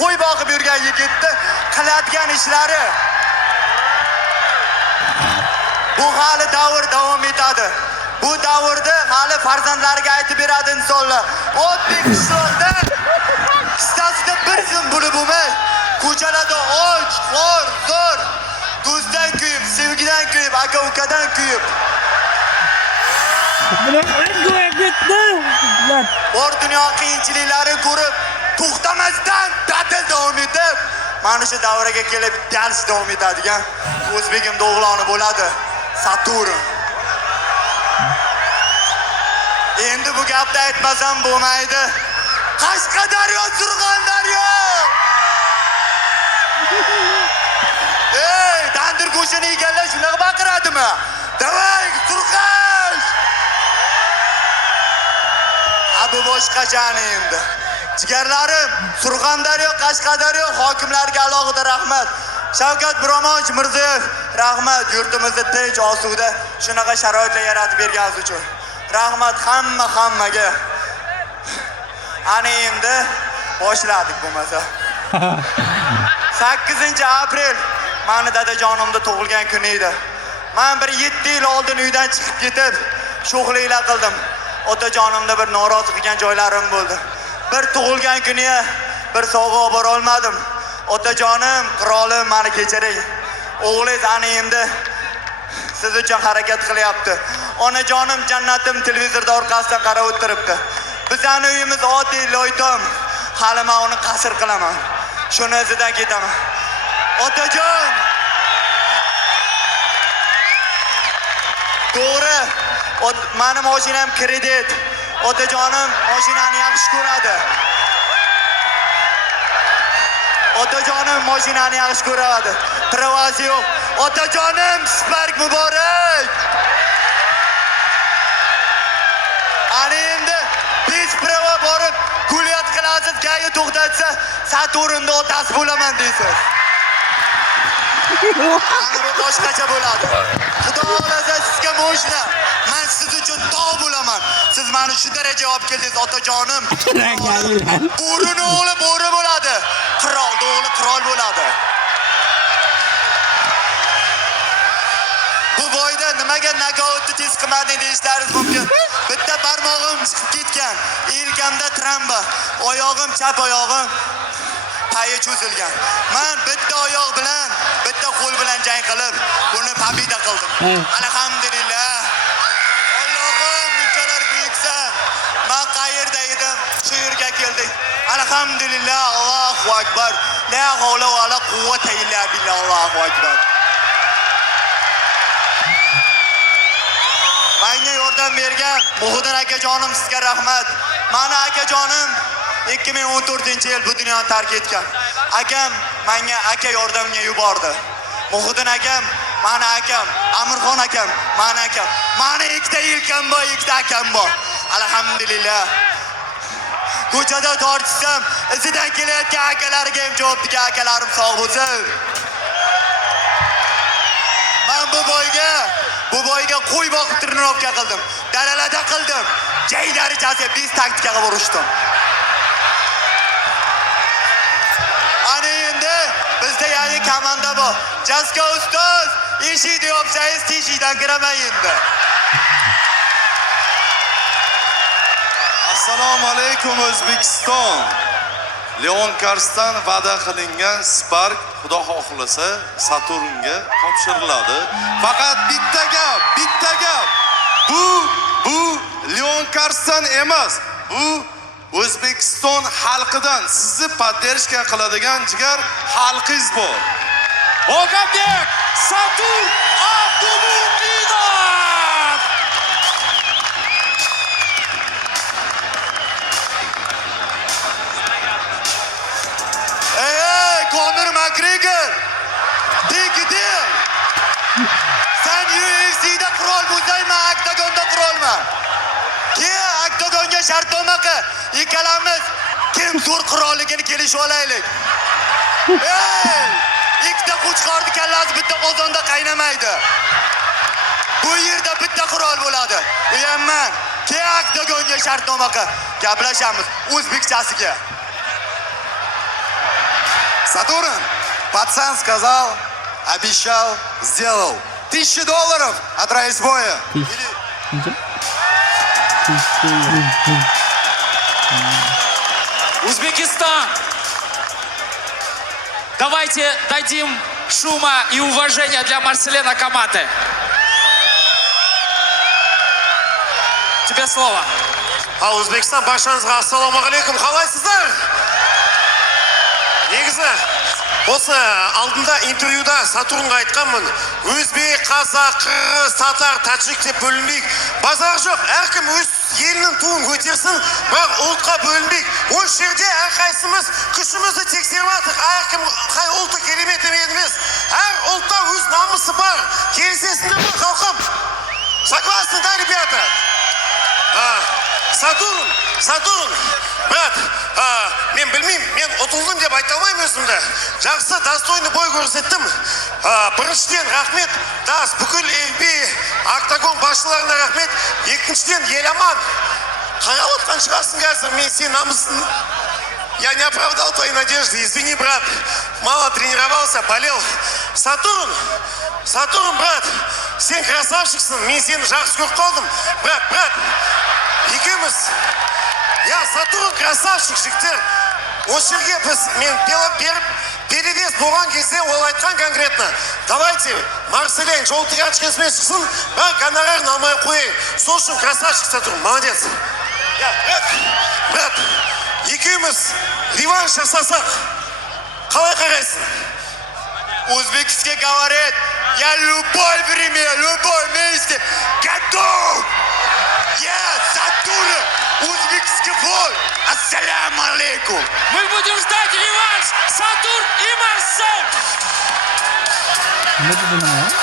qo'y boqib yurgan yigitni qiladigan ishlari bu hali davr davom etadi. Bu davrda hali farzandlariga aytib beradi insonlar. Oddiy qishloqda istasida bir zum bo'lib bo'lmay, ko'chalarda och, xor, zo'r, do'stdan kuyib, sevgidan kuyib, aka-ukadan kuyib. Bor dunyo qiyinchiliklari ko'rib, to'xtamasdan ta'til davom etib, mana shu davraga kelib dars davom etadigan o'zbegimda o'g'loni bo'ladi. Saturn. Endi bu gapni aytmasam bo'lmaydi. Qashqadaryo, Surxondaryo. Ey, tandir go'shini egallash shunaqa baqiradimi? Davay, Surxash. Bu boshqachani endi. Jigarlarim, Surxondaryo, Qashqadaryo hokimlariga alohida rahmat. Shavkat Miromonovich Mirziyoyev, rahmat yurtimizda tinch, osuda shunaqa sharoitlar yaratib berganingiz uchun. Rahmat hammaga. Ana endi boshladik bo'lmasa. 8-aprel meni dadajonimda tug'ilgan kun edi. Men bir 7 yil oldin uydan chiqib ketib, sho'xliklar qildim. Otajonimda bir norozi qilgan joylarim bo'ldi. Bir tug'ilgan kuniga bir sovg'a olib bora olmadim. Otajonim, qirolim, meni kechiring. O'g'lingiz ana endi siz uchun harakat qilyapti. Onajonim, jannatim televizorda orqasidan qarab o'tiribdi. Bizning uyimiz oddiy loytom. Hali men uni qasr qilaman. Shuni izidan ketaman. Otajon! To'g'ri, meni mashinam kredit. Otajonim mashinani yaxshi ko'radi. Otajonim mashinani yaxshi ko'radi. Pravozi yo'q. Otajonim, Spark muborak. Ana endi biz prava borib kulyat qilasiz, g'ayi to'xtatsa, Saturnda otasi bo'laman deysiz. Ana bu boshqacha bo'ladi. Xudo xolasa sizga mo'shna, men siz uchun tog' bo'laman. Siz meni shu darajaga olib keldingiz, otajonim. Bo'rini o'g'li bo'ri bo'ladi. Qirolning o'g'li qirol bo'ladi. Bu boyda nimaga nagovatni tez qilmading deyishlaringiz mumkin. Bitta barmog'im chiqib ketgan, yelkamda tromba, oyog'im, chap oyog'im payi cho'zilgan. Men bitta oyoq bilan, bitta qo'l bilan jang qilib, buni pobeda qildim. Alhamdulillah. Allohim, bunchalar buyuksan. Men qayerda edim? Shu yerga keldik. Alhamdulillah, Allohu akbar. La havla va la quwwata illa billah. Allohu akbar. Menga yordam bergan Muhiddin akajonim, sizga rahmat. Meni akajonim 2014-yil bu dunyoni tark etgan. Akam menga aka yordamga yubordi. Muhiddin akam, meni akam, Amirxon akam, meni akam. Meni ikkita yelkam bor, ikkita akam bor. Alhamdulillah. Ko'chada tortishsam, izidan kelayotgan akalarga ham javob bergan akalarim sog' bo'lsin. Men bu boyga qo'y boqib trenirovka qildim. Dalalarda qildim. Jay darajasi 5 taktikaga urishdim. Ana endi bizda yangi komanda bor. Jaska ustoz, eshikni yopsangiz teshikdan kiraman endi. Assalomu alaykum O'zbekiston. Leon Karsdan va'da qilingan Spark Xudo xohlasa Saturnga topshiriladi. Faqat bitta gap. Bu Leon Karsdan emas. Bu O'zbekiston xalqidan sizni podderishka qiladigan jigar xalqingiz bor. Og'abek Saturn Abdumukidov. Conor McGregor. Degidil. Sen UFC'da qirol bo'lsang, men oktagonda qirolman. Keyin oktagonga shartnoma qil. Ikkalamiz kim zo'r qirolligini kelishib olaylik. Ey! Ikkita qo'chqorning kallasi bitta qozonda qaynamaydi. Bu yerda bitta qirol bo'ladi. U ham men. Keyin oktagonga shartnoma qil. Gaplashamiz o'zbekchasiga. Сатурн, пацан сказал, обещал, сделал. $1000 от райсбоя. Узбекистан! Давайте дадим шума и уважения для Марселена Каматы. Тебе слово. Ал Өзбекстан, баршаңызға ассалаумағалейкум, қалайсыздар? Негізі, осы алдында интервьюда Сатурнға айтқанмын, өзбек, қазақ, қырғыз, татар, таджик деп бөлінбейік. Базар жоқ, әркім өз елінің туын көтерсін, бірақ ұлтқа бөлінбейік. Осы жерде әрқайсымыз күшімізді тексеріп жатырмыз. Әркім қай ұлты керемет емес. Әр ұлтта өз намысы бар. Келісесіңдер ме, халқым? Согласны, да, ребята? Сатурн, брат, мен білмеймін, мен ұтылдым деп айта алмаймын өзімді. Жақсы, достойны бой көрсеттім. Біріншіден рахмет, бүкіл LB октагон басшыларына рахмет. Екіншіден, Еламан, қарап отқан шығарсың қазір, мен сен намысын. Я не оправдал твои надежды, извини, брат. Мало тренировался, болел. Сатурн, брат, сен красавчиксың, мен сені жақсы көріп қалдым. Брат, екеуміз. Я Сатурн красавчик, жігіттер. Осы жерге мен перевес болған кезде ол айтқан конкретно. Давайте, Марселен жол тігачкесімен шықсын, бірақ гонорарын алмай қойын. Сол үшін красавчик Сатурн, молодец. Брат, екеуміз реванш жасасақ, қалай қарайсың? Узбекский говорит, я любое время, любое месте готов. Я Сатурн, узбекский бой. Ассаляму алейкум. Мы будем ждать реванш Сатурн и Марсель!